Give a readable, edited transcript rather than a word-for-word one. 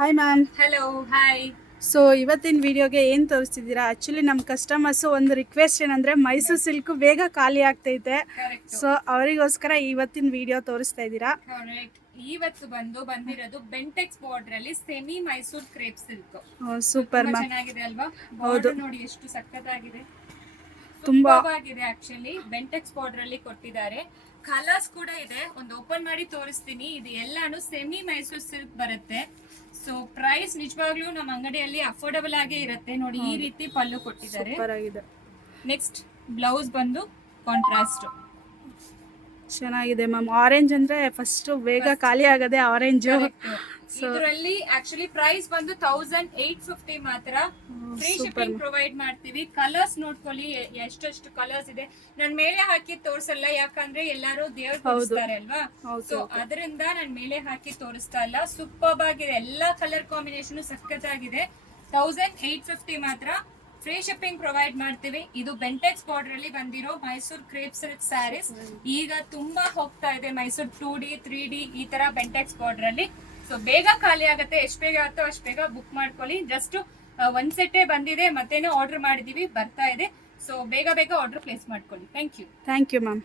Hi ma'am. Hello hi. So ಇವತ್ತಿನ ವಿಡಿಯೋಗೆ ಏನು ತೋರಿಸ್ತಿದ್ದೀರಾ? ಆ್ಯಕ್ಚುಲಿ ನಮ್ಮ ಕಸ್ಟಮರ್ಸು ಒಂದು ರಿಕ್ವೆಸ್ಟ್ ಏನಂದರೆ ಮೈಸೂರು ಸಿಲ್ಕು ಬೇಗ ಖಾಲಿ ಆಗ್ತೈತೆ. ಸೊ ಅವರಿಗೋಸ್ಕರ ಇವತ್ತಿನ ವಿಡಿಯೋ ತೋರಿಸ್ತಾ ಇದ್ದೀರಾ. ಇವತ್ತು ಬಂದಿರೋದು ಬೆಂಟೆಕ್ಸ್ ಬಾರ್ಡರ್ ಅಲ್ಲಿ semi Mysuru crepe silk. Super ma'am, ಚೆನ್ನಾಗಿದೆ ಅಲ್ವಾ? ಬಾರ್ಡರ್ ನೋಡಿ ಎಷ್ಟು ಸಖತ್ತಾಗಿದೆ, ತುಂಬಾ ಆಗಿದೆ. ಆಕ್ಚುಲಿ ಬೆಂಟೆಕ್ಸ್ ಬಾರ್ಡರ್ ಅಲ್ಲಿ ಕೊಟ್ಟಿದ್ದಾರೆ. ಕಲರ್ಸ್ ಕೂಡ ಇದೆ, ಒಂದು ಓಪನ್ ಮಾಡಿ ತೋರಿಸ್ತೀನಿ. ಇದು ಎಲ್ಲಾನು ಸೆಮಿ ಮೈಸೂರು ಸಿಲ್ಕ್ ಬರುತ್ತೆ. ಸೊ ಪ್ರೈಸ್ ನಿಜವಾಗ್ಲೂ ನಮ್ಮ ಅಂಗಡಿಯಲ್ಲಿ ಅಫೋರ್ಡಬಲ್ ಆಗೇ ಇರುತ್ತೆ. ನೋಡಿ ಈ ರೀತಿ ಪಲ್ಲು ಕೊಟ್ಟಿದ್ದಾರೆ. ನೆಕ್ಸ್ಟ್ ಬ್ಲೌಸ್ ಬಂದು ಕಾಂಟ್ರಾಸ್ಟ್ ಚೆನ್ನಾಗಿದೆ ಮ್ಯಾಮ್. ಆರೆಂಜ್ ಅಂದ್ರೆ ಫಸ್ಟ್ ಬೇಗ ಖಾಲಿ ಆಗದೆ ಆರೆಂಜ್. ಇದರಲ್ಲಿ ಆಕ್ಚುಲಿ ಪ್ರೈಸ್ ಬಂದು 1850 ಮಾತ್ರ. ಫ್ರೀ ಶಿಪ್ಪಿಂಗ್ ಪ್ರೊವೈಡ್ ಮಾಡ್ತೀವಿ. ಕಲರ್ಸ್ ನೋಡ್ಕೊಳ್ಳಿ, ಎಷ್ಟೆಷ್ಟು ಕಲರ್ಸ್ ಇದೆ. ನಾನು ಮೇಲೆ ಹಾಕಿ ತೋರಿಸಲ್ಲ, ಯಾಕಂದ್ರೆ ಎಲ್ಲಾರು ದೇವ್ರು ತೋರಿಸ್ತಾರೆ ಅಲ್ವಾ. ಸೊ ಅದರಿಂದ ನಾನು ಮೇಲೆ ಹಾಕಿ ತೋರಿಸ್ತಾ ಇಲ್ಲ. ಸೂಪರ್ ಆಗಿದೆ, ಎಲ್ಲಾ ಕಲರ್ ಕಾಂಬಿನೇಷನ್ ಸಖತ್ತಾಗಿದೆ. 1850 ಮಾತ್ರ. ಫ್ರೀ ಶಿಪ್ಪಿಂಗ್ ಪ್ರೊವೈಡ್ ಮಾಡ್ತೀವಿ. ಇದು ಬೆಂಟೆಕ್ಸ್ ಬಾರ್ಡರ್ ಅಲ್ಲಿ ಬಂದಿರೋ ಮೈಸೂರು ಕ್ರೇಪ್ ಸಿಲ್ಕ್ ಸ್ಯಾರೀಸ್. ಈಗ ತುಂಬಾ ಹೋಗ್ತಾ ಇದೆ ಮೈಸೂರು 2D 3D ಈ ತರ ಬೆಂಟೆಕ್ಸ್ ಬಾರ್ಡರ್ ಅಲ್ಲಿ. ಸೊ ಬೇಗ ಖಾಲಿ ಆಗುತ್ತೆ, ಎಷ್ಟು ಬೇಗ ಆಗುತ್ತೋ ಅಷ್ಟು ಬೇಗ ಬುಕ್ ಮಾಡ್ಕೊಳ್ಳಿ. ಜಸ್ಟ್ ಒಂದ್ ಸೆಟ್ಟೇ ಬಂದಿದೆ, ಮತ್ತೇನೋ ಆರ್ಡರ್ ಮಾಡಿದೀವಿ, ಬರ್ತಾ ಇದೆ. ಸೊ ಬೇಗ ಆರ್ಡರ್ ಪ್ಲೇಸ್ ಮಾಡ್ಕೊಳ್ಳಿ. Thank you ma'am.